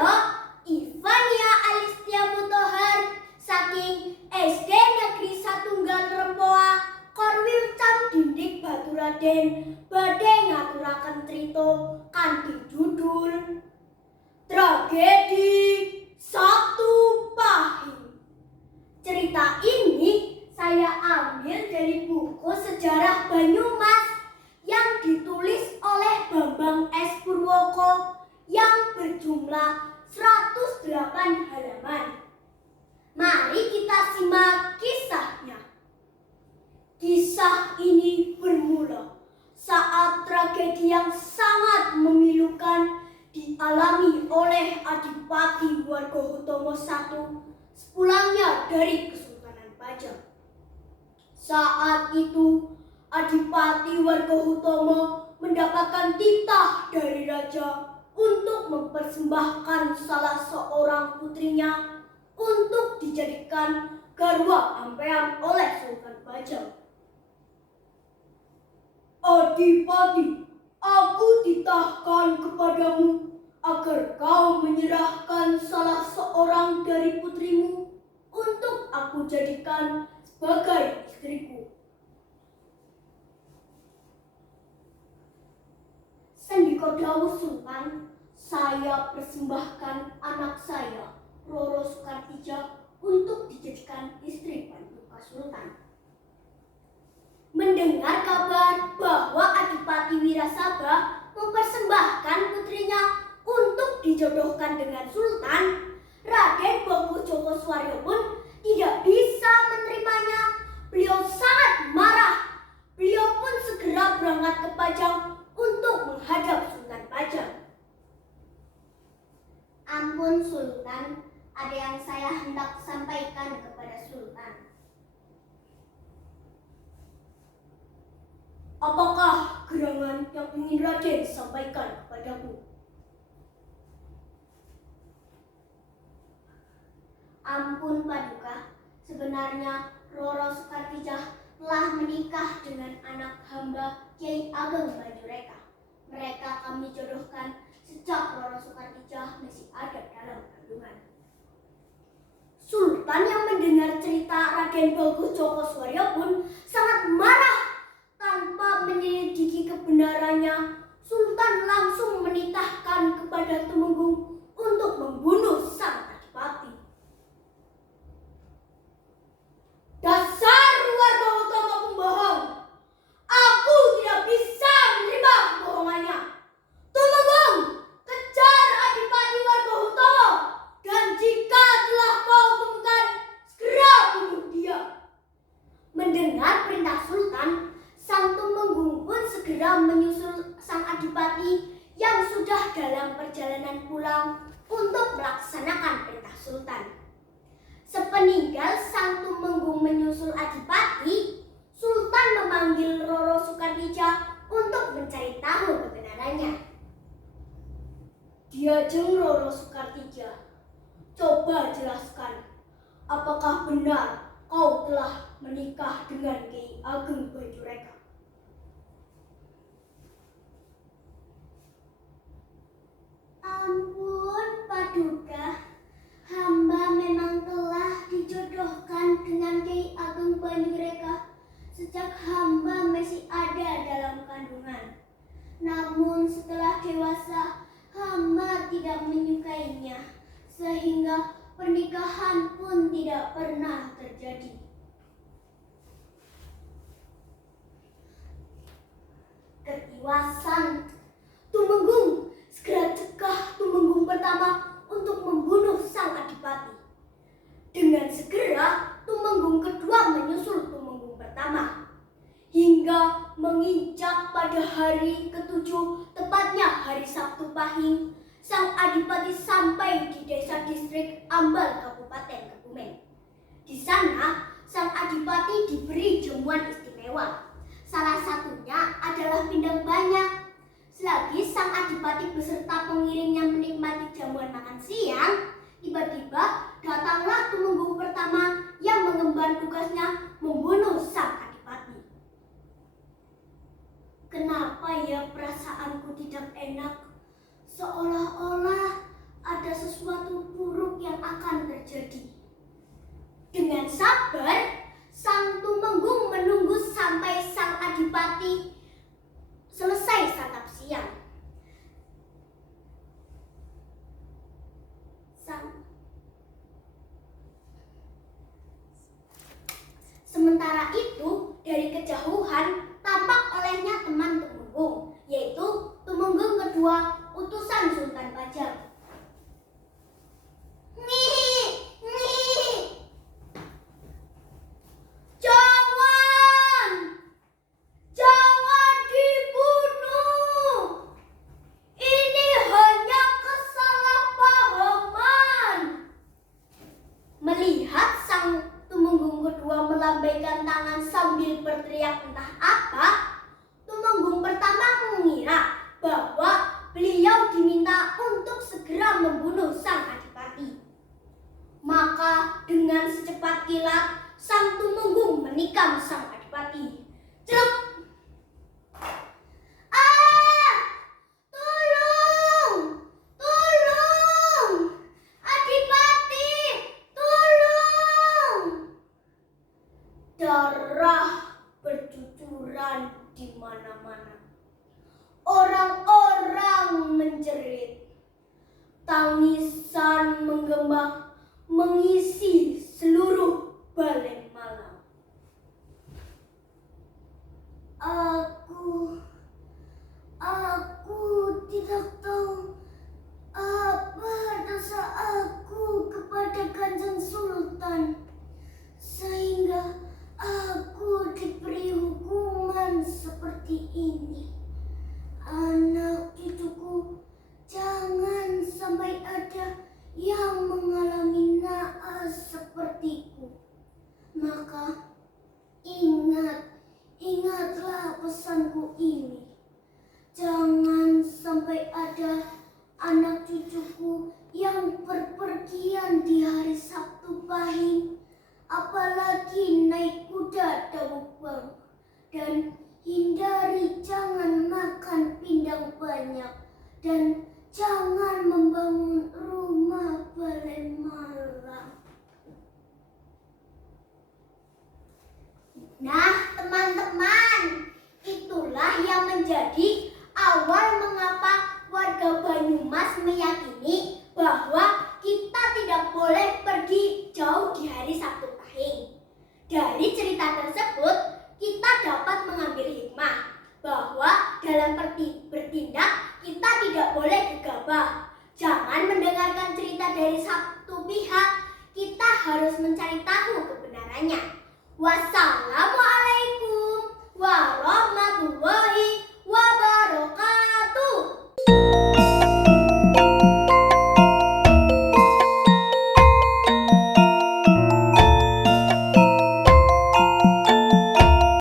Kula Ivania Alistia Mutohar saking SD Negeri Satunggal Rempoa Korwil Cam Dindik Baturaden badhe ngaturaken crita kanthi judul Tragedi Sabtu Pahing. Cerita ini saya ambil dari buku Sejarah Banyumas yang ditulis oleh Bambang S. Purwoko yang berjumlah 108 halaman. Mari kita simak kisahnya. Kisah ini bermula saat tragedi yang sangat memilukan dialami oleh Adipati Wargohutomo I sepulangnya dari Kesultanan Pajang. Saat itu Adipati Wargohutomo mendapatkan titah dari raja untuk mempersembahkan salah seorang putrinya untuk dijadikan garwa ampean oleh Sultan Pajang. Adipati, aku titahkan kepadamu agar kau menyerahkan salah seorang dari putrimu untuk aku jadikan sebagai istriku. Sendika dawuh Sultan, saya persembahkan anak saya, Roro Sukartijah, untuk dijadikan istri Paduka Sultan. Mendengar kabar bahwa Adipati Wirasaba mempersembahkan putrinya untuk dijodohkan dengan Sultan, Raden Bogo Jogoswaryo pun tidak bisa menerimanya. Beliau sangat marah. Beliau pun segera berangkat ke Pajang untuk menghadap Sultan Pajang. Ampun Sultan, ada yang saya hendak sampaikan kepada Sultan. Apakah gerangan yang ingin Raden sampaikan kepadaku? Ampun Paduka, sebenarnya Roro Sukartijah telah menikah dengan anak hamba Kyai Ageng Banjureka. Mereka kami jodohkan sejak Roro Sukartijah masih ada dalam kandungan. Sultan yang mendengar cerita Raden Bogo Jogoswaryo pun sangat marah. Tanpa menyelidiki kebenarannya, Sultan langsung menitahkan kepada Tumenggung untuk membunuh sang adipati. Dasar Wargohutomo pembohong! Aku tidak bisa menerima kebohongannya. Tumenggung, kejar Adipati Wargohutomo, dan jika telah kau temukan, segera bunuh dia. Mendengar perintah Sultan, sang Tumenggung pun segera menyusul sang adipati yang sudah dalam perjalanan pulang untuk melaksanakan perintah Sultan. Sepeninggal sang Tumenggung menyusul adipati, Sultan memanggil Roro Sukartijah untuk mencari tahu kebenarannya. Diajeng Roro Sukartijah, coba jelaskan, apakah benar kau telah menikah dengan Kyai Ageng Banjureka? Ampun Paduka, hamba memang telah dijodohkan dengan Kyai Ageng Banjureka sejak hamba masih ada dalam kandungan. Namun setelah dewasa, hamba tidak menyukainya, sehingga pernikahan pun tidak pernah terjadi. Ketiwasan Tumenggung segera cegah Tumenggung pertama untuk membunuh sang adipati. Dengan segera Tumenggung kedua menyusul Tumenggung pertama, hingga menginjak pada hari ketujuh, tepatnya hari Sabtu Pahing, sang adipati sampai di desa distrik Ambal, Kabupaten Kebumen. Di sana, sang adipati diberi jamuan istimewa. Salah satunya adalah pindang banyak. Selagi sang adipati beserta pengiringnya menikmati jamuan makan siang, tiba-tiba datanglah Tumenggung pertama yang mengemban tugasnya membunuh sang adipati. Kenapa ya perasaanku tidak enak? Seolah-olah ada sesuatu akan terjadi. Dengan sabar, sang tumenggung menunggu sampai sang adipati selesai santap siang. Sementara itu, dari kejauhan tampak olehnya teman tumenggung, yaitu tumenggung kedua utusan Sultan Bajang. Jangan dibunuh. Ini hanya kesalahpahaman. Melihat sang tumenggung kedua melambaikan tangan sambil berteriak entah apa, tumenggung pertama mengira bahwa beliau diminta untuk segera membunuh sang adipati. Maka dengan secepat kilat, sang tumenggung menikam sang adipati. Celuk! Tolong! Tolong! Adipati, tolong! Darah bercucuran di mana-mana. Orang-orang menjerit. Tangisan menggema mengisi seluruh Balai Malang. Aku tidak tahu apa dosa aku kepada Kanjeng Sultan, sehingga aku diberi hukuman seperti ini. Anak cucuku, jangan sampai ada yang mengalami naas sepertiku. Maka ingatlah pesanku ini. Jangan sampai ada anak cucuku yang berpergian di hari Sabtu Pahing, apalagi naik kuda dawuh. Dan hindari jangan makan pindang banyak, dan jangan membangun rumah Balai Malang. Nah, teman-teman, itulah yang menjadi awal mengapa warga Banyumas meyakini bahwa kita tidak boleh pergi jauh di hari Sabtu Pahing. Dari cerita tersebut, kita dapat mengambil hikmah bahwa dalam bertindak kita tidak boleh gegabah. Jangan mendengarkan cerita dari satu pihak, kita harus mencari tahu kebenarannya. Wassalamualaikum warahmatullahi